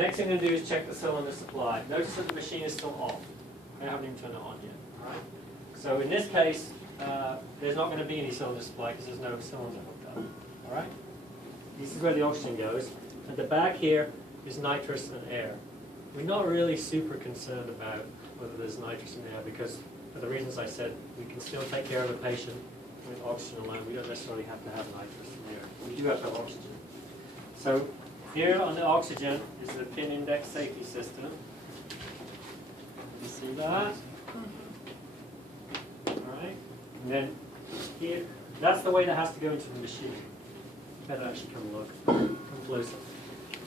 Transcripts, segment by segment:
next thing I'm going to do is check the cylinder supply. Notice that the machine is still off. I haven't even turned it on yet. All right? So in this case, there's not going to be any cylinder supply because there's no cylinder hooked up. All right? This is where the oxygen goes. At the back here is nitrous and air. We're not really super concerned about whether there's nitrous in air because for the reasons I said, we can still take care of a patient with oxygen alone. We don't necessarily have to have nitrous in air. We do have to have oxygen. So here on the oxygen is the pin index safety system. You see that? All right. And then here, that's the way that has to go into the machine. You better actually come look. Come closer.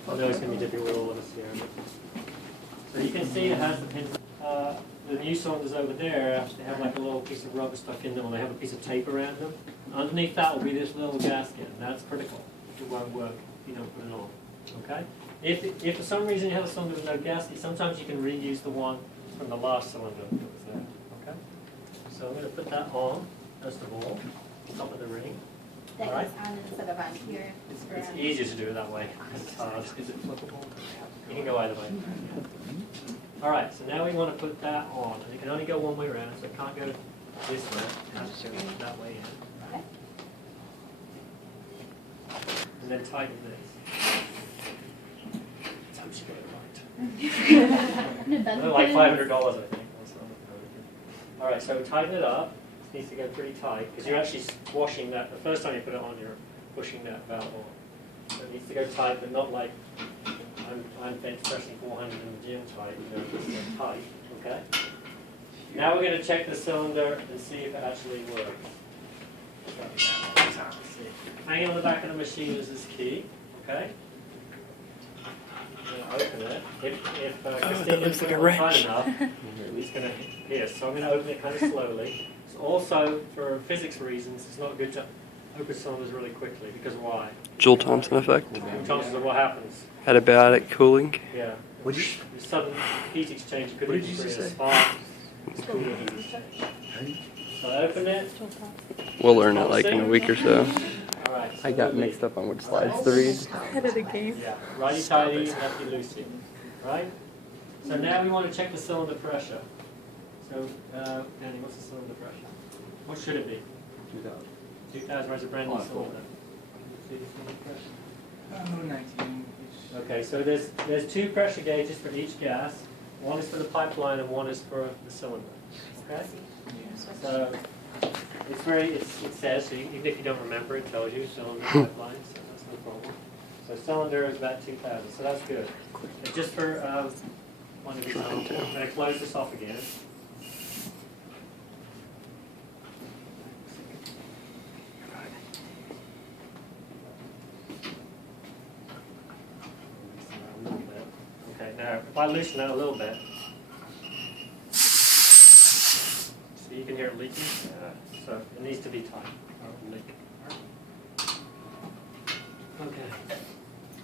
I know it's going to be difficult with all of us here. So you can see it has the pins. The new cylinders over there, they have like a little piece of rubber stuck in them, and they have a piece of tape around them. Underneath that will be this little gasket, and that's critical. It won't work if you don't put it on. Okay? If for some reason you have a cylinder with no gasket, sometimes you can reuse the one from the last cylinder that was there. Okay? So I'm going to put that on, first of all, top of the ring. That All right? goes on instead of on here. It's easier to do it that way. It's hard. Is it flippable? You can go either way. All right, so now we want to put that on. And it can only go one way around, so it can't go this way. It has to go that way in. Okay. And then tighten this. So we should get it right. Like $500, I think. All right, so tighten it up. It needs to go pretty tight because you're actually squashing that. The first time you put it on, you're pushing that valve on. So it needs to go tight, but not like I'm bench pressing 400 in the gym tight. You know, it's tight. Okay. Now we're going to check the cylinder and see if it actually works. Hanging on the back of the machine is this key. Okay. I'm going to open it. If Christine looks like a wrench enough, he's going to hear. So I'm going to open it kind of slowly. Also, for physics reasons, it's not good to open cylinders really quickly because why? Joule Thompson effect. Joule Thompson, what happens? Adiabatic cooling. Yeah. What did The sudden heat exchange could What did even you create say? a spark. It's called a heat exchange. So I open it. We'll learn it like in a week or so. All right. I got mixed up on which slides to read. Ahead of the game. Yeah. Righty-tighty, lefty-loosey. Right? So now we want to check the cylinder pressure. So, Danny, what's the cylinder pressure? What should it be? 2000. 2000, right? It's a brand new cylinder. See the cylinder pressure? 19. Okay, so there's two pressure gauges for each gas. One is for the pipeline and one is for the cylinder. Okay? So it says, so even if you don't remember, it tells you cylinder, pipeline, so that's no problem. So cylinder is about 2000, so that's good. And just for one of these, I'm going to close this off again. Okay, now if I loosen that a little bit, so you can hear it leaking. So it needs to be tight. Or it will leak. Okay,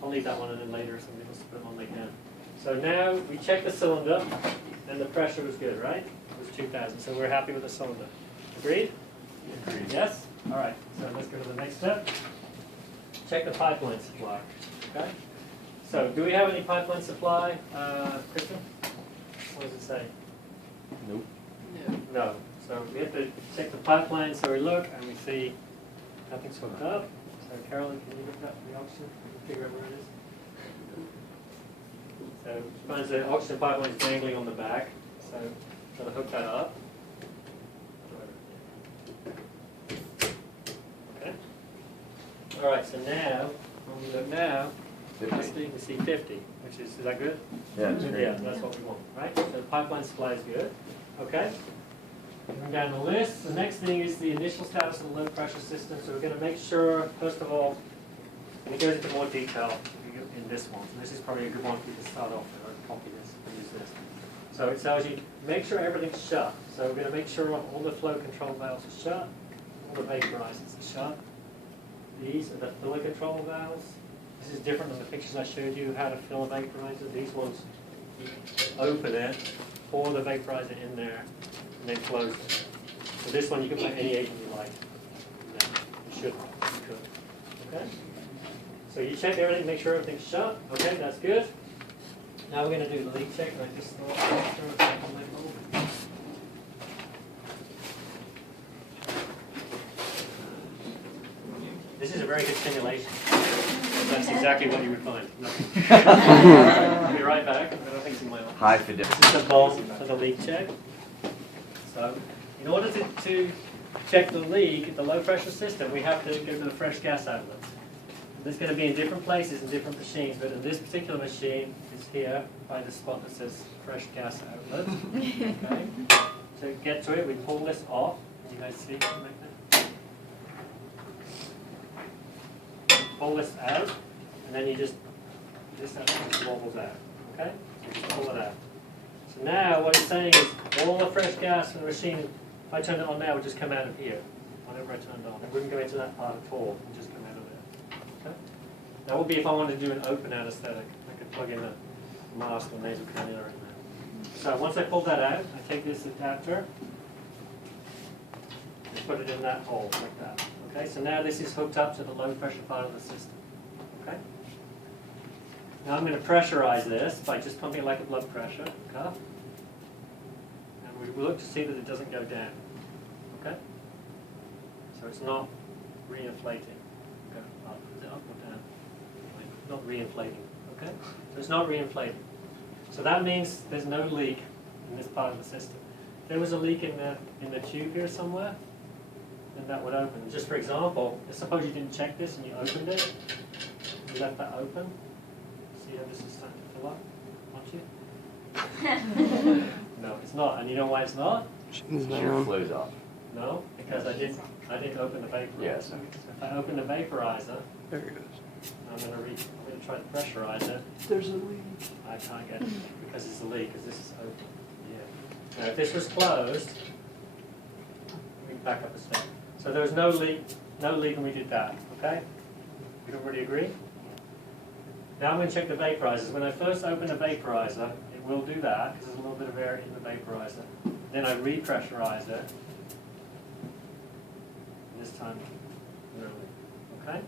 I'll leave that one and then later somebody wants to put it on they can. So now we check the cylinder and the pressure was good, right? It was 2000, so we're happy with the cylinder. Agreed? Agreed. Yes? All right, so let's go to the next step. Check the pipeline supply. Okay? So, do we have any pipeline supply, Kristen? What does it say? Nope. No. So we have to check the pipeline. So we look and we see nothing's hooked up. So Carolyn, can you look up the oxygen? Figure out where it is. So it finds the oxygen pipeline is dangling on the back. So got to hook that up. Okay. All right. So now, when we look now. 50. We see 50, which is that good? Yeah, it's great. Yeah, that's what we want, right? So the pipeline supply is good. Okay. Moving down the list, the next thing is the initial status of the low pressure system. So we're going to make sure, first of all, and it goes into more detail in this one. So this is probably a good one for you to start off with, or copy this and use this. So it tells you, make sure everything's shut. So we're going to make sure all the flow control valves are shut, all the vaporizers are shut. These are the filler control valves. This is different than the pictures I showed you how to fill a vaporizer. These ones, you open it, pour the vaporizer in there, and then close it. So this one you can put any agent you like. And then you should cook. Okay? So you check everything, make sure everything's shut. Okay, that's good. Now we're going to do the leak check, and I just thought extra so I can make it open. This is a very good simulation. That's exactly what you would find. No. I'll be right back. I don't think it's in my office. High fidelity. This is the bolt for the leak check. So, in order to check the leak at the low pressure system, we have to go to the fresh gas outlets. This is going to be in different places in different machines, but in this particular machine is here by the spot that says fresh gas outlet. Okay. To get to it, we pull this off. You guys see something like that? Pull this out, and then you just wobbles out. Okay? So you just pull it out. So now what it's saying is all the fresh gas in the machine, if I turn it on now, it would just come out of here. Whenever I turned it on, it wouldn't go into that part at all. It would just come out of there. Okay? That would be if I wanted to do an open anesthetic. I could plug in a mask or nasal cannula in there. So once I pull that out, I take this adapter and put it in that hole like that. Okay, so now this is hooked up to the low pressure part of the system. Okay? Now I'm going to pressurize this by just pumping like a blood pressure cuff. And we look to see that it doesn't go down. Okay? So it's not re-inflating. Go up, is it up or down? Not re-inflating. Okay? So it's not re-inflating. So that means there's no leak in this part of the system. If there was a leak in the tube here somewhere, then that would open. Just for example, suppose you didn't check this and you opened it, you left that open. See how this is starting to fill up, aren't you? No, it's not. And you know why it's not? Machine's not Sure on. flows off. No, because I didn't open the vaporizer. Yes. So if I open the vaporizer, There it goes. I'm going to try to pressurize it. There's a leak. I can't get it because it's a leak, because this is open. Yeah. Now if this was closed, we can back up a step. So there was no leak when we did that, okay? We don't really agree? Now I'm going to check the vaporizers. When I first open the vaporizer, it will do that, because there's a little bit of air in the vaporizer. Then I repressurize it. This time, no leak, okay?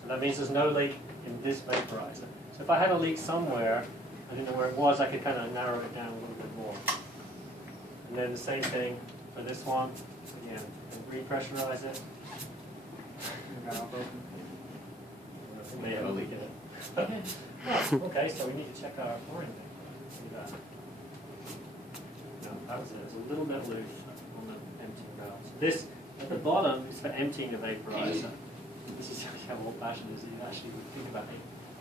So that means there's no leak in this vaporizer. So if I had a leak somewhere, I didn't know where it was, I could kind of narrow it down a little bit more. And then the same thing for this one. Again, repressurize it. It may have a leak in it. Oh, okay, so we need to check our pouring. No, that was it. It was a little bit loose on the emptying valves. This, at the bottom, is for emptying the vaporizer. This is how old-fashioned it is. You actually would think about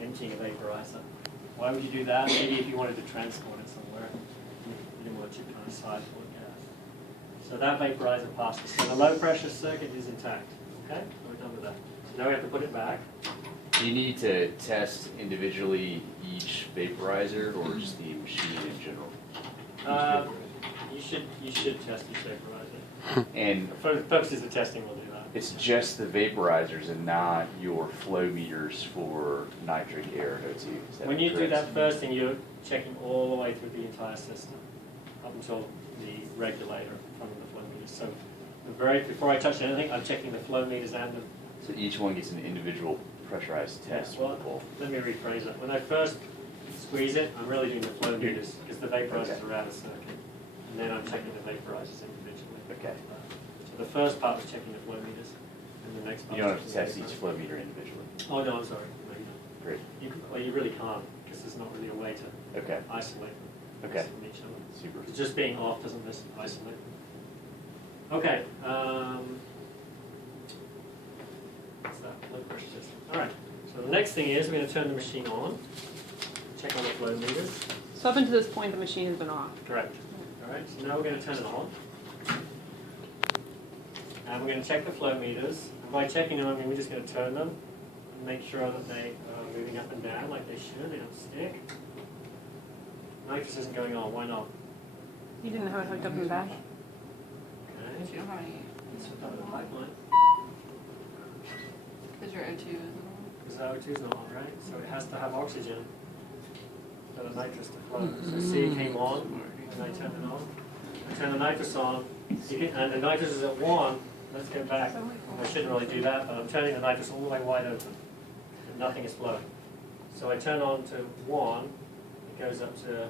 emptying a vaporizer. Why would you do that? Maybe if you wanted to transport it somewhere. You didn't want to chip it on a side full of gas. So that vaporizer passes. So the low pressure circuit is intact. Okay? So we're done with that. So now we have to put it back. Do you need to test individually each vaporizer or just the machine in general? You should test each vaporizer. And For the purposes of testing, we'll do that. it's just the vaporizers and not your flow meters for nitric air O2. Is that When you do correct? that first thing, you're checking all the way through the entire system, up until the regulator from the flow meters. So before I touch anything, I'm checking the flow meters and the... So each one gets an individual pressurized test. Well, let me rephrase it. When I first squeeze it, I'm really doing the flow meters, because the vaporizers are out of circuit. And then I'm checking the vaporizers individually. Okay. So the first part was checking the flow meters, and the next part You don't was have to checking test the each vaporizers. flow meter individually. Oh, no, I'm sorry. No, you don't. Great. Well, you really can't, because there's not really a way to Okay. isolate them Okay. from each other. Super. Just being off doesn't isolate them. Okay. What's that? Low pressure system. All right. So the next thing is we're going to turn the machine on. Check on the flow meters. So up until this point, the machine has been off. Correct. All right. So now we're going to turn it on. And we're going to check the flow meters. And by checking them, I mean we're just going to turn them and make sure that they are moving up and down like they should. They don't stick. Nitrous isn't going on. Why not? You didn't have it hooked up in the back? Okay. Let's hook up the pipeline. Because your O2 is Because O2 is not on, right? So it has to have oxygen for the nitrous to flow. So C came on, and I turned it on. I turn the nitrous on, and the nitrous is at 1. Let's go back. I shouldn't really do that, but I'm turning the nitrous all the way wide open. And nothing is flowing. So I turn on to 1, it goes up to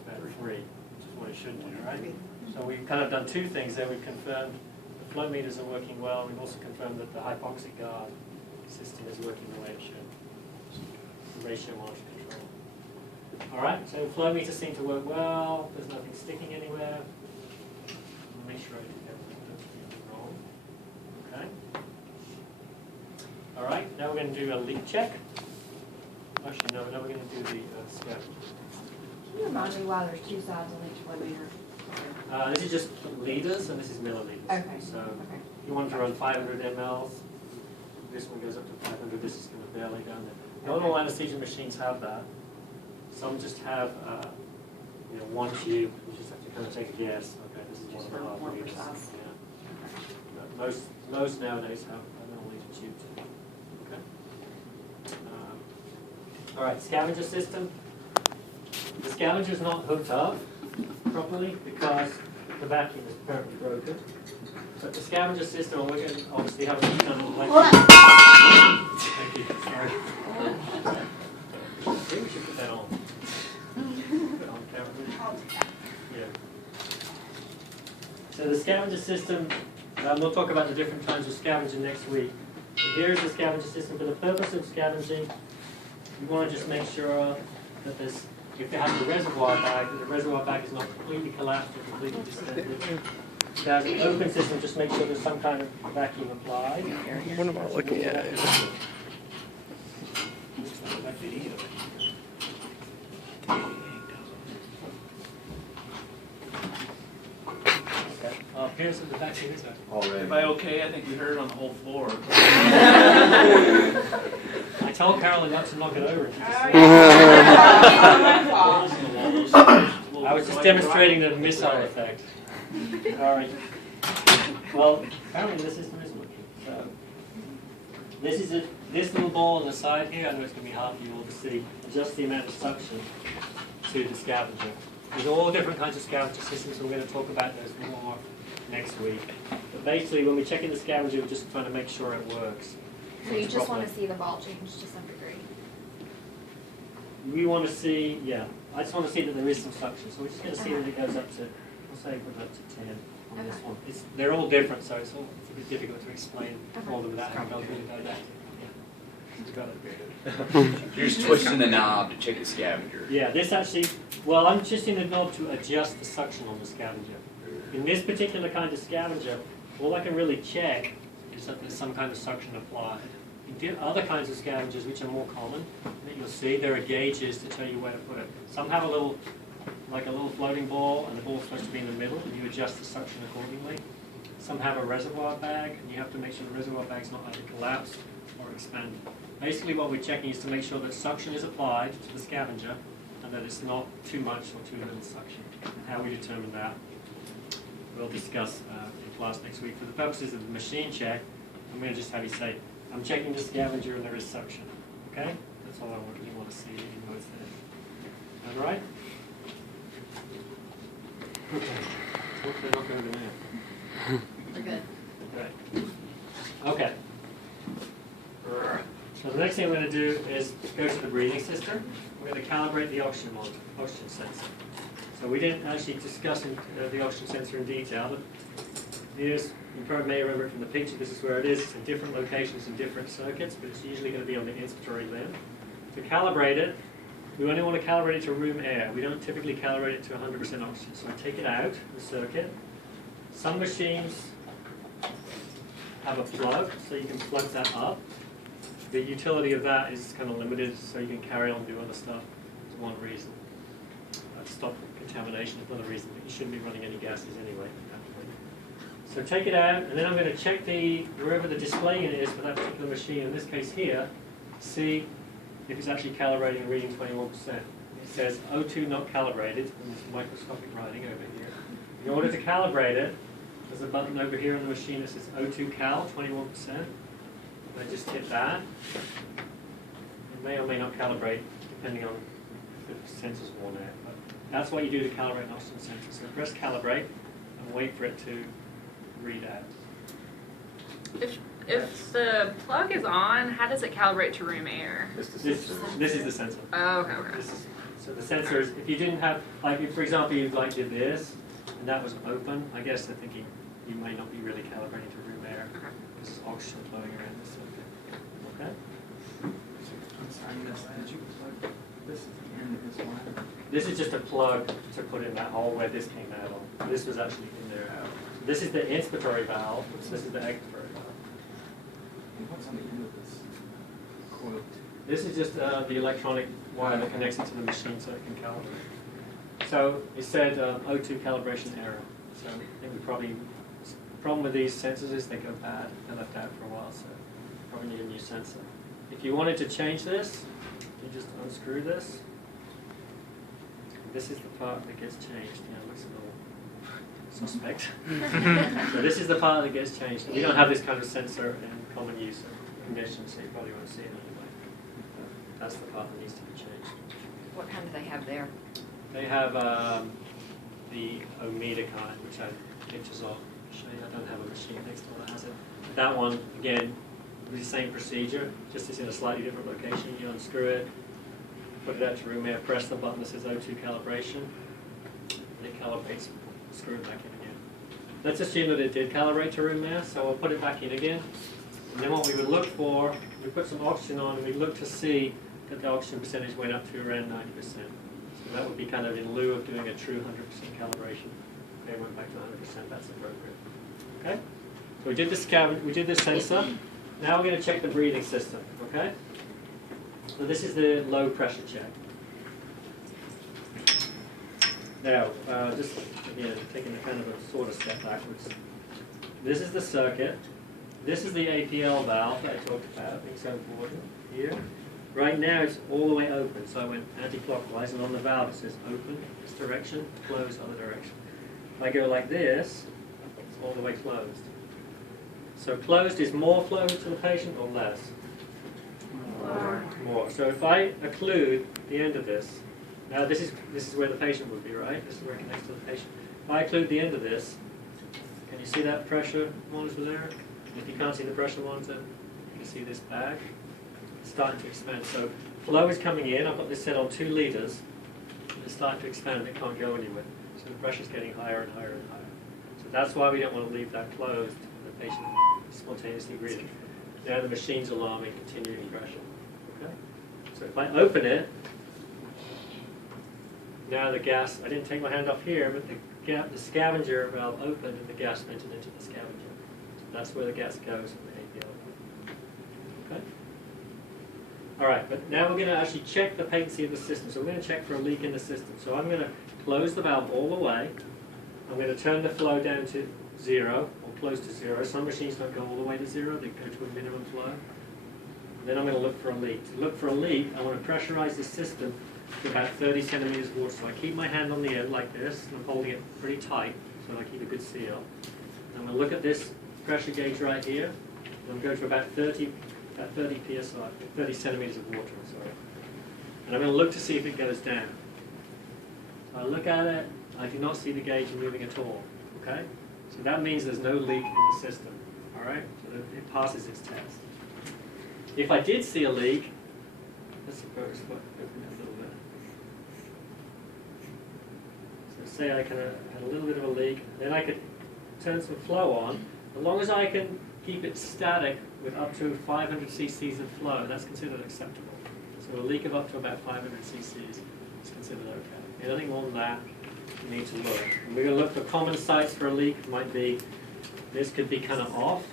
about 3, which is what it should do, right? So we've kind of done two things there. We've confirmed the flow meters are working well. We've also confirmed that the hypoxic guard system is working the way it should. The ratio monitor control. All right, so flow meters seem to work well. There's nothing sticking anywhere. Make sure I do everything wrong. Okay. All right, now we're going to do a leak check. Actually, no, now we're going to do the scavenger. Can you remind me why there's two sides on each flow meter? This is just liters and this is milliliters. Okay. So Okay. you want to run 500 mLs. This one goes up to 500. This is going to barely down there. Not all anesthesia machines have that. Some just have one tube. You just have to kind of take a guess. Okay, this is Just 1.5 more liters. precise. Yeah. But most nowadays have a milliliter tube too. Okay. All right, scavenger system. The scavenger is not hooked up properly because the vacuum is apparently broken. But the scavenger system, we're going to obviously have a done like. Thank you. Sorry. I think we should put that on. Put it on camera. Yeah. So the scavenger system, we'll talk about the different kinds of scavenger next week. But here's the scavenger system. For the purpose of scavenging, you want to just make sure that there's, if you have the reservoir bag, that the reservoir bag is not completely collapsed or completely distended. If you have an open system, just make sure there's some kind of vacuum applied. What am I looking at? Okay. Here's what the vacuum is. If I okay, I think we heard it on the whole floor. I told Carolyn not to knock it over. I was just demonstrating the missile effect. All right. Well, apparently the system is working. So this little ball on the side here. I know it's going to be hard for you all to see. Just the amount of suction to the scavenger. There's all different kinds of scavenger systems. So we're going to talk about those more next week. But basically, when we check in the scavenger, we're just trying to make sure it works. So you just want to see the ball change to some degree? We want to see, yeah. I just want to see that there is some suction. So we're just going to see that it goes up to, we'll say it goes up to 10 on this one. They're all different, so it's a bit difficult to explain all of them without having to really go back. Yeah. You got it. You're just twisting the knob to check the scavenger. Yeah, this actually, well, I'm twisting the knob to adjust the suction on the scavenger. In this particular kind of scavenger, all I can really check is that there's some kind of suction applied. In other kinds of scavengers, which are more common, that you'll see, there are gauges to tell you where to put it. Some have a little, like a little floating ball, and the ball's supposed to be in the middle, and you adjust the suction accordingly. Some have a reservoir bag, and you have to make sure the reservoir bag's not either collapsed or expanded. Basically, what we're checking is to make sure that suction is applied to the scavenger, and that it's not too much or too little suction. How we determine that, we'll discuss in class next week. For the purposes of the machine check, I'm going to just have you say, I'm checking the scavenger and there is suction. Okay? That's all I really want to see in notes there. All right? Okay. Hopefully not going to now. We're good. Okay. So the next thing I'm going to do is go to the breathing system. We're going to calibrate the oxygen sensor. So we didn't actually discuss the oxygen sensor in detail, but here's, you probably may remember it from the picture, this is where it is. It's in different locations in different circuits, but it's usually going to be on the inspiratory limb. To calibrate it, we only want to calibrate it to room air. We don't typically calibrate it to 100% oxygen. So I take it out, the circuit. Some machines have a plug, so you can plug that up. The utility of that is kind of limited, so you can carry on doing other stuff. That's one reason. Stop contamination is another reason, but you shouldn't be running any gases anyway at that point. So take it out, and then I'm going to check wherever the display unit is for that particular machine, in this case here, see if it's actually calibrating and reading 21%. It says O2 not calibrated, and there's microscopic writing over here. In order to calibrate it, there's a button over here on the machine that says O2 cal, 21%. And I just hit that. It may or may not calibrate, depending on if the sensor's worn out. But that's what you do to calibrate an oxygen sensor. So press calibrate and wait for it to read out. If the plug is on, how does it calibrate to room air? This is the sensor. Oh, okay. So So the sensor is, if you didn't have, like if, for example, you like did this, and that was open, I guess they're thinking you may not be really calibrating to room air, because there's oxygen flowing around this circuit. Okay? I'm sorry, did you plug this at the end of this line? This is just a plug to put in that hole where this came out of. This was actually in there. This is the inspiratory valve, this is the expiratory valve. And what's on the end of this coil? This is just the electronic wire that connects it to the machine so it can calibrate. So it said O2 calibration error. So I think we probably, the problem with these sensors is they go bad. They're left out for a while, so probably need a new sensor. If you wanted to change this, you just unscrew this. This is the part that gets changed. Yeah, it looks a little suspect. So this is the part that gets changed. We don't have this kind of sensor in common use conditions, so you probably won't see it anyway. That's the part that needs to be changed. What kind do they have there? They have the Omeda kind, which I have pictures of. I'll show you. I don't have a machine next door that has it. That one, again, the same procedure, just it's in a slightly different location. You unscrew it, put it out to room air, press the button that says O2 calibration, and it calibrates, screw it back in again. Let's assume that it did calibrate to room air, so we'll put it back in again. And then what we would look for, we put some oxygen on and we look to see that the oxygen percentage went up to around 90%. So that would be kind of in lieu of doing a true 100% calibration. Okay, it went back to 100%, that's appropriate. Okay? So we did the sensor. Now we're going to check the breathing system, okay? So this is the low pressure check. Now, just again, taking a kind of a sort of step backwards. This is the circuit. This is the APL valve that I talked about, being so important here. Right now it's all the way open, so I went anti-clockwise, and on the valve it says open, this direction, close, other direction. If I go like this, it's all the way closed. So closed is more flow to the patient or less? More. So if I occlude the end of this, now this is where the patient would be, right? This is where it connects to the patient. If I occlude the end of this, can you see that pressure monitor there? If you can't see the pressure monitor, you can see this bag. It's starting to expand. So flow is coming in. I've got this set on 2 liters. It's starting to expand. It can't go anywhere. So the pressure is getting higher and higher and higher. So that's why we don't want to leave that closed. The patient spontaneously breathing. Now the machine's alarming continuing pressure. Okay? So if I open it, now the gas, I didn't take my hand off here, but the scavenger valve opened and the gas entered into the scavenger. So that's where the gas goes in the APL. Okay? All right, but now we're going to actually check the patency of the system. So we're going to check for a leak in the system. So I'm going to close the valve all the way. I'm going to turn the flow down to 0 or close to 0. Some machines don't go all the way to 0. They go to a minimum flow. And then I'm going to look for a leak. To look for a leak, I want to pressurize the system to about 30 centimeters of water. So I keep my hand on the end like this, and I'm holding it pretty tight so that I keep a good seal. I'm going to look at this pressure gauge right here, and I'm going to about 30 psi, 30 centimeters of water, sorry. And I'm going to look to see if it goes down. So I look at it, I do not see the gauge moving at all, okay? So that means there's no leak in the system, all right? So that it passes its test. If I did see a leak, let's suppose, open it a little bit. So say I had a little bit of a leak, then I could turn some flow on. As long as I can keep it static with up to 500 cc's of flow, that's considered acceptable. So a leak of up to about 500 cc's is considered okay. Anything more than that, you need to look. And we're going to look for common sites for a leak. Might be, this could be kind of off.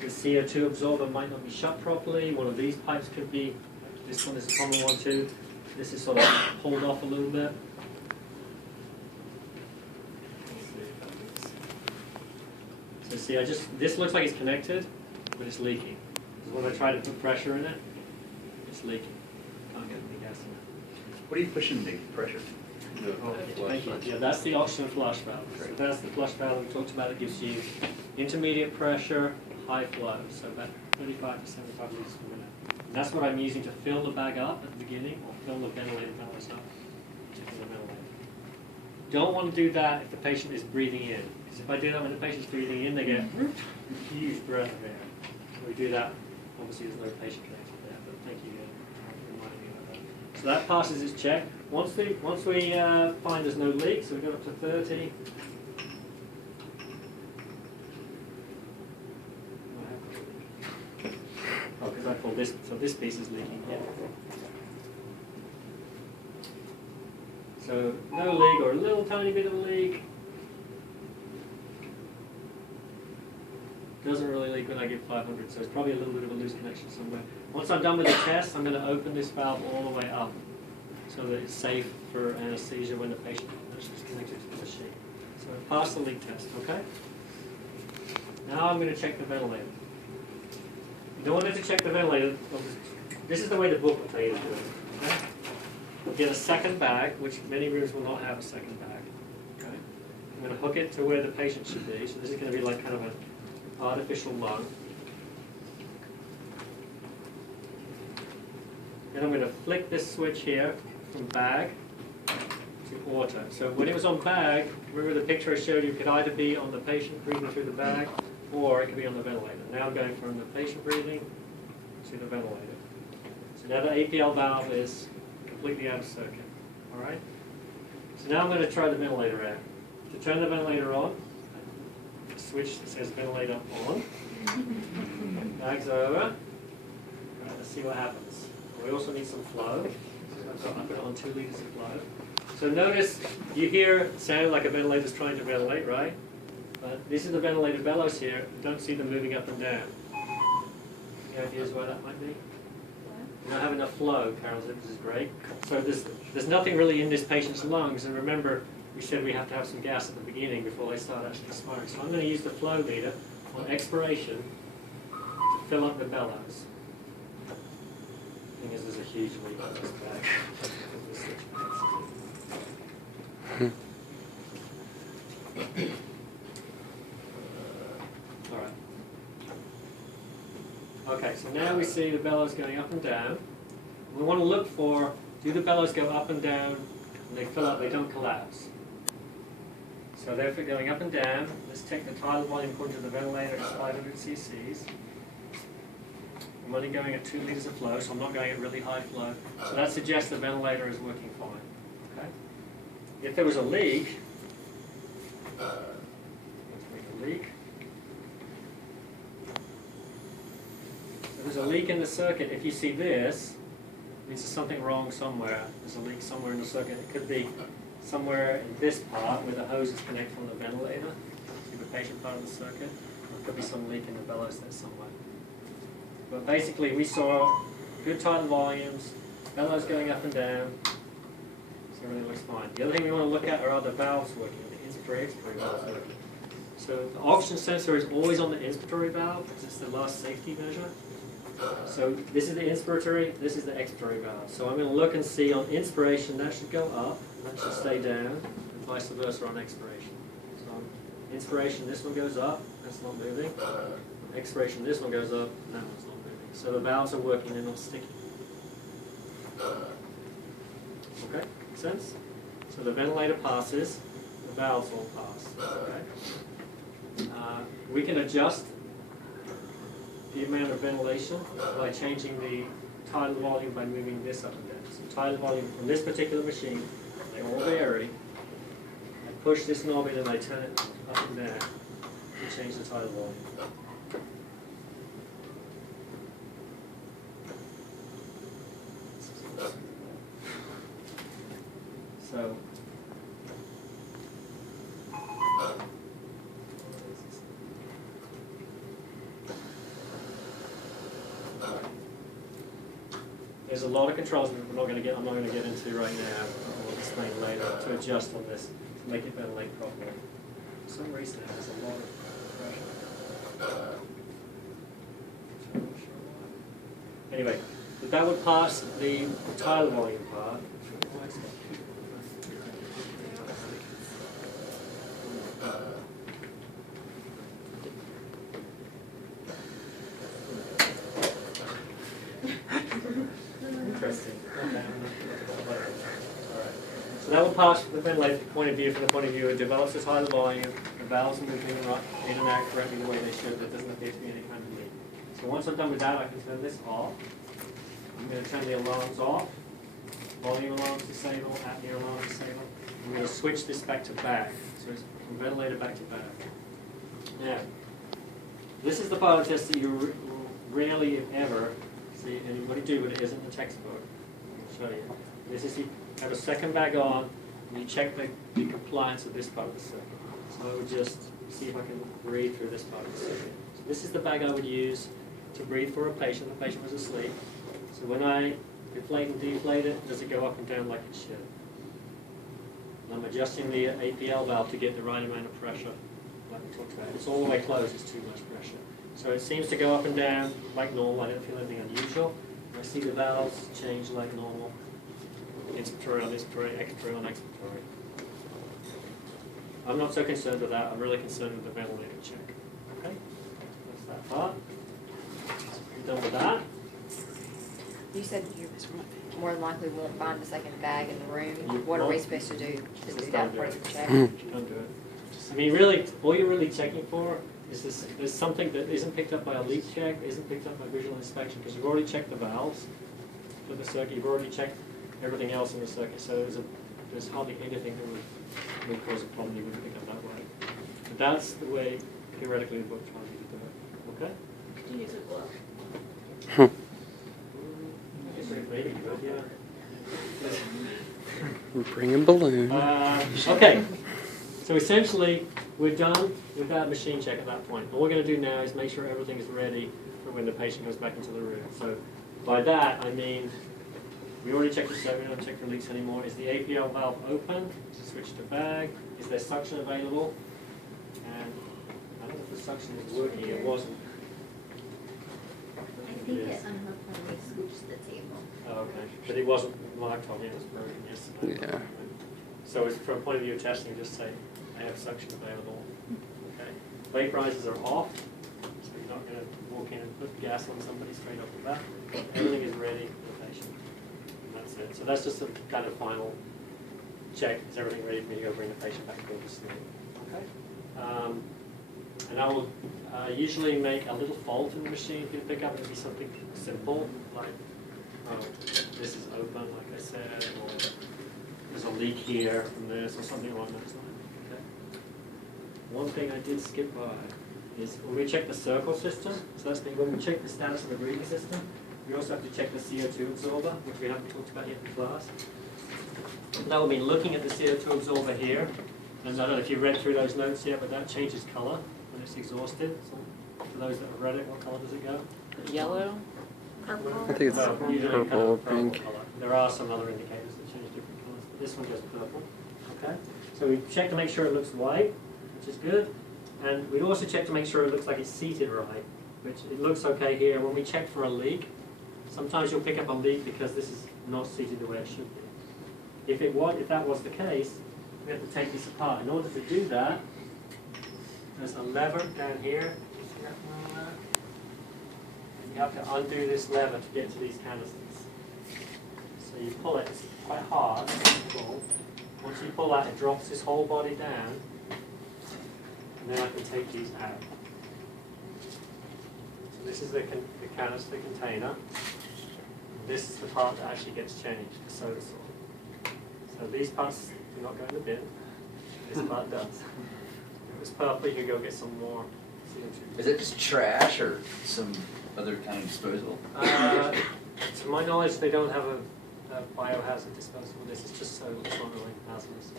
The CO2 absorber might not be shut properly. One of these pipes could be, this one is a common one too. This is sort of pulled off a little bit. So see, this looks like it's connected, but it's leaking. So when I try to put pressure in it, it's leaking. Can't get any gas in it. What are you pushing the pressure? Thank you. Yeah, that's the oxygen flush valve. So that's the flush valve we talked about. It gives you intermediate pressure, high flow, so about 35 to 75 liters per minute. And that's what I'm using to fill the bag up at the beginning, or fill the ventilator valves up to fill the ventilator. Don't want to do that if the patient is breathing in, because if I do that when the patient's breathing in, they get a huge breath of air. So we do that. Obviously, there's no patient connected there, but thank you for reminding me of that. So that passes its check. Once we find there's no leak, so we go up to 30. Oh, because I pulled this, so this piece is leaking here. So no leak or a little tiny bit of a leak. Doesn't really leak when I get 500, so it's probably a little bit of a loose connection somewhere. Once I'm done with the test, I'm going to open this valve all the way up so that it's safe for anesthesia when the patient is connected to the machine. So I passed the leak test, okay? Now I'm going to check the ventilator. In order to check the ventilator, this is the way the book will tell you to do it. Okay? We'll get a second bag, which many rooms will not have a second bag. Okay? I'm going to hook it to where the patient should be. So this is going to be like kind of an artificial lung. And I'm going to flick this switch here from bag to auto. So when it was on bag, remember the picture I showed you, it could either be on the patient breathing through the bag or it could be on the ventilator. Now I'm going from the patient breathing to the ventilator. So now the APL valve is completely out of circuit. All right? So now I'm going to try the ventilator out. To turn the ventilator on, switch that says ventilator on. Bag's over. All right, let's see what happens. We also need some flow. So I put it on 2 liters of flow. So notice you hear sound like a ventilator's trying to ventilate, right? But this is the ventilator bellows here. You don't see them moving up and down. Any ideas why that might be? You don't have enough flow, Carol said, which is great. So there's nothing really in this patient's lungs, and remember, we said we have to have some gas at the beginning before they start actually expiring. So I'm going to use the flow meter on expiration to fill up the bellows. The thing is, there's a huge leak in this bag. All right. Okay, so now we see the bellows going up and down. We want to look for, do the bellows go up and down and they fill up, they don't collapse? So they're going up and down. Let's take the tidal volume according to the ventilator at 500 cc's. I'm only going at 2 liters of flow, so I'm not going at really high flow. So that suggests the ventilator is working fine. Okay? If there was a leak, let's make a leak. If there's a leak in the circuit, if you see this, it means there's something wrong somewhere. There's a leak somewhere in the circuit. It could be somewhere in this part where the hoses connect from the ventilator to the patient part of the circuit. There could be some leak in the bellows there somewhere. But basically we saw good tidal volumes, bellows going up and down, so everything looks fine. The other thing we want to look at are the valves working, the inspiratory, expiratory valves working. So the oxygen sensor is always on the inspiratory valve because it's the last safety measure. So this is the inspiratory, this is the expiratory valve. So I'm going to look and see on inspiration that should go up, and that should stay down, and vice versa on expiration. So on inspiration this one goes up, that's not moving. On expiration this one goes up, and that one's not moving. So the valves are working, they're not sticky. Okay, make sense? So the ventilator passes, the valves all pass. Okay? We can adjust the amount of ventilation by changing the tidal volume by moving this up and down. So tidal volume from this particular machine, they all vary. I push this knob in and I turn it up and down to change the tidal volume. So there's a lot of controls I'm not going to get into right now. I'll explain later to adjust on this to make it ventilate properly. For some reason there's a lot of pressure. So I'm not sure why. Anyway, but that would pass the tidal volume part. Interesting. Okay. Alright. So that will pass from the ventilator point of view. From the point of view, it develops a tidal volume. The valves are moving in and out correctly the way they should. There doesn't appear to be any kind of leak. So once I'm done with that, I can turn this off. I'm going to turn the alarms off. volume alarms disable, apnea alarms disable. I'm going to switch this back to bag. So it's from ventilator back to bag. Now, this is the part of the test that you rarely, if ever, see anybody do, but it is in the textbook. I'll show you. This is you have a second bag on, and you check the compliance of this part of the circuit. So I would just see if I can breathe through this part of the circuit. So this is the bag I would use to breathe for a patient. The patient was asleep. So when I inflate and deflate it, does it go up and down like it should? And I'm adjusting the APL valve to get the right amount of pressure, like we talked about. If it's all the way closed, it's too much pressure. So it seems to go up and down like normal. I don't feel anything unusual. I see the valves change like normal. Inspiratory on inspiratory, expiratory on expiratory. I'm not so concerned with that. I'm really concerned with the ventilator check. Okay, that's that part. We're done with that. You said you more than likely won't find the second bag in the room. You What are we won't. supposed to do to Just do don't that do part it. of the check? Don't do it. I mean, really, all you're really checking for is this, there's something that isn't picked up by a leak check, isn't picked up by visual inspection, because you've already checked the valves for the circuit, you've already checked everything else in the circuit, so there's hardly anything that would cause a problem you wouldn't pick up that way. But that's the way, theoretically, the book tells you to do it. Okay? Could you use a glove? I guess maybe you would, yeah. Bring a balloon. Okay, so essentially we're done with that machine check at that point. All we're going to do now is make sure everything is ready for when the patient goes back into the room. So by that I mean we already checked the circuit, we don't check for leaks anymore. Is the APL valve open? Switch to bag. Is there suction available? And I don't know if the suction is working, it wasn't. I think it unhooked when we scooched the table. Oh, okay, but it wasn't marked on it, it was broken yesterday. Yeah. So it's from a point of view of testing, just say, I have suction available. Okay. Vaporizers are off, so you're not going to walk in and put gas on somebody straight off the bat. Everything is ready for the patient. And that's it. So that's just a kind of final check. Is everything ready for me to go bring the patient back to go to sleep? Okay. And I will usually make a little fault in the machine if you pick up. It'll be something simple, like this is open, like I said, or there's a leak here from this, or something along those lines. Okay. One thing I did skip by is when we check the circle system, so that's when we check the status of the breathing system, we also have to check the CO2 absorber, which we haven't talked about yet in class. That would mean looking at the CO2 absorber here, and I don't know if you've read through those notes yet, but that changes color when it's exhausted. So for those that have read it, what color does it go? Yellow? I think it's Usually kind purple, of pink. color. There are some other indicators that change different colors, but this one goes purple. Okay, so we check to make sure it looks white, which is good, and we also check to make sure it looks like it's seated right, which it looks okay here. When we check for a leak, sometimes you'll pick up a leak because this is not seated the way it should be. If that was the case, we have to take this apart. In order to do that, there's a lever down here. You have to undo this lever to get to these canisters. So you pull it, it's quite hard to pull. Once you pull that, it drops this whole body down, and then I can take these out. So this is the canister container. This is the part that actually gets changed, the soda saw. So these parts do not go in the bin. This part does. If it was purple, you could go get some more CO2. Is it just trash or some other kind of disposal? To my knowledge, they don't have a biohazard disposal. This is just so it's not really hazardous.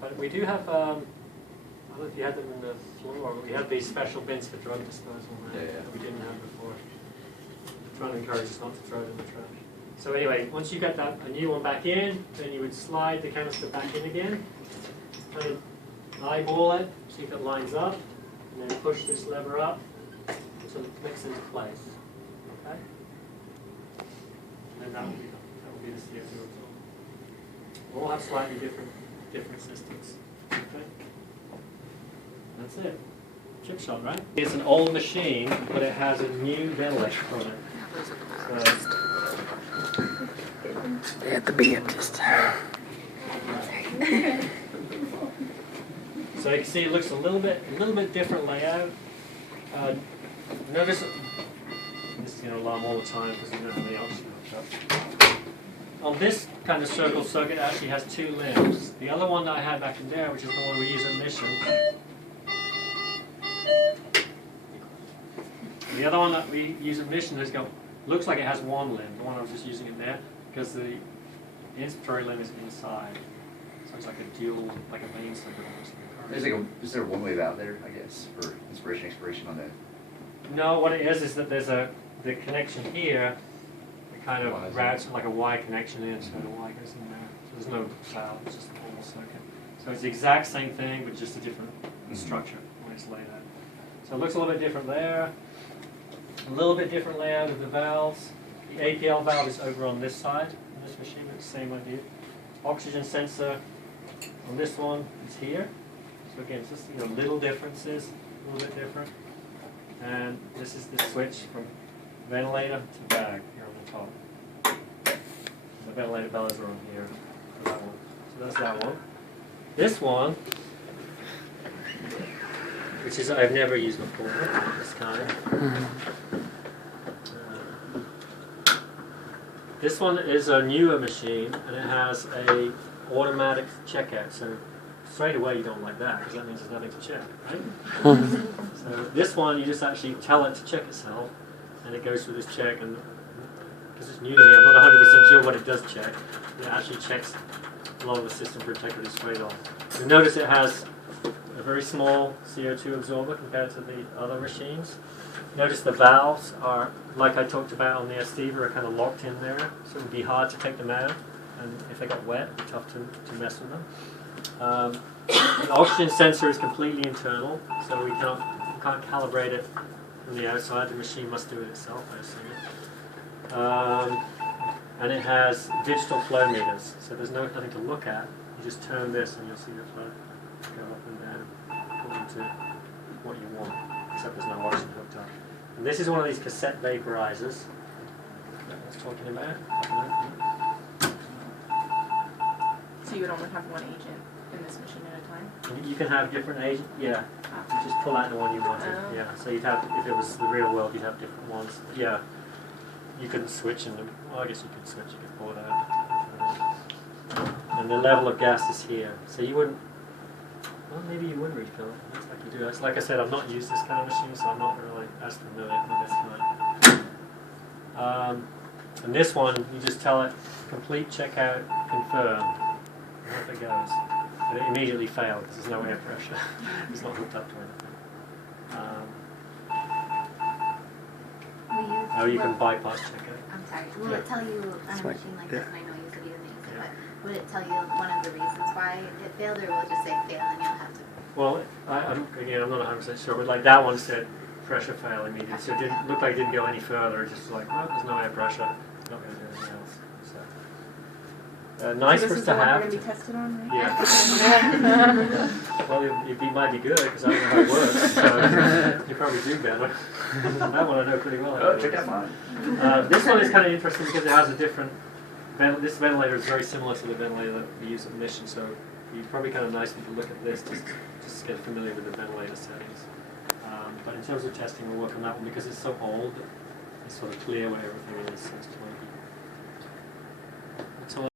But we do have, I don't know if you had them in the floor, we have these special bins for drug disposal now Yeah. that we didn't have before. Trying to encourage us not to throw it in the trash. So anyway, once you get that a new one back in, then you would slide the canister back in again, kind of eyeball it, see if it lines up, and then push this lever up until it clicks into place. Okay? And then that will be the CO2 absorber. We'll all have slightly different systems. Okay? That's it. Chip shot, right? It's an old machine, but it has a new ventilator on it. They had to be at this time. So you can see it looks a little bit different layout. Notice this is going to alarm all the time because we don't have any oxygen hooked up. on this kind of circle circuit, it actually has two limbs. The other one that I had back in there, which is the one we use at mission. The other one that we use at mission looks like it has one limb. The one I was just using it there, because the inspiratory limb is inside. So it's like a dual, like a main circuit almost. Is there one way out there, I guess, for inspiration, expiration on that? No, what it is that there's the connection here. It kind of routes like a Y connection in, so the Y goes in there. So there's no valve, it's just a normal circuit. So it's the exact same thing, but just a different structure when it's laid out. So it looks a little bit different there. A little bit different layout of the valves. The APL valve is over on this side in this machine, but it's the same idea. Oxygen sensor on this one is here. So again, it's just little differences, a little bit different. And this is the switch from ventilator to bag here on the top. The ventilator bellows are on here for that one. So that's that one. This one, which is I've never used before, this kind. This one is a newer machine, and it has a automatic checkout. So straight away you don't like that, because that means there's nothing to check, right? So this one, you just actually tell it to check itself, and it goes through this check, and because it's new to me, I'm not 100% sure what it does check. It actually checks a lot of the system for integrity straight on. You'll notice it has a very small CO2 absorber compared to the other machines. Notice the valves are, like I talked about on the Anesthesia, are kind of locked in there, so it would be hard to take them out, and if they got wet, it would be tough to mess with them. The oxygen sensor is completely internal, so we can't calibrate it from the outside. The machine must do it itself, I assume. And it has digital flow meters, so there's nothing to look at. You just turn this and you'll see the flow go up and down according to what you want, except there's no oxygen hooked up. And this is one of these cassette vaporizers that I was talking about. So you would only have one agent in this machine at a time? You can have different agents, yeah. You just pull out the one you wanted, yeah. So you'd have, if it was the real world, you'd have different ones. Yeah. You couldn't switch in them. Well, I guess you could switch, you could pull it out. And the level of gas is here. So you wouldn't, well, maybe you would refill it. Looks like you do. Like I said, I've not used this kind of machine, so I'm not really as familiar with this kind. And this one, you just tell it, complete checkout, confirm. And off it goes. But it immediately failed because there's no air pressure. It's not hooked up to anything. Oh, you can bypass checkout. I'm sorry, will it tell you on a That's right. machine like Yeah. this, and I know you said you didn't use it, but would it tell you one of the reasons why it failed, or will it just say fail and you'll have to? Well, I'm not 100% sure, but like that one said pressure fail immediately, so it didn't look like it didn't go any further. It just like, oh, there's no air pressure, not going to do anything else. So, nice for us to have. This is the one we're going to be tested on, right? Yeah. Well, it might be good because I don't know how it works. So you probably do better. That one I know pretty well. Oh, check out mine. This one is kind of interesting because it has a different. This ventilator is very similar to the ventilator that we use at Mission, so it's probably kind of nice to look at this just to get familiar with the ventilator settings. But in terms of testing, we'll work on that one because it's so old. It's sort of clear where everything is. So it's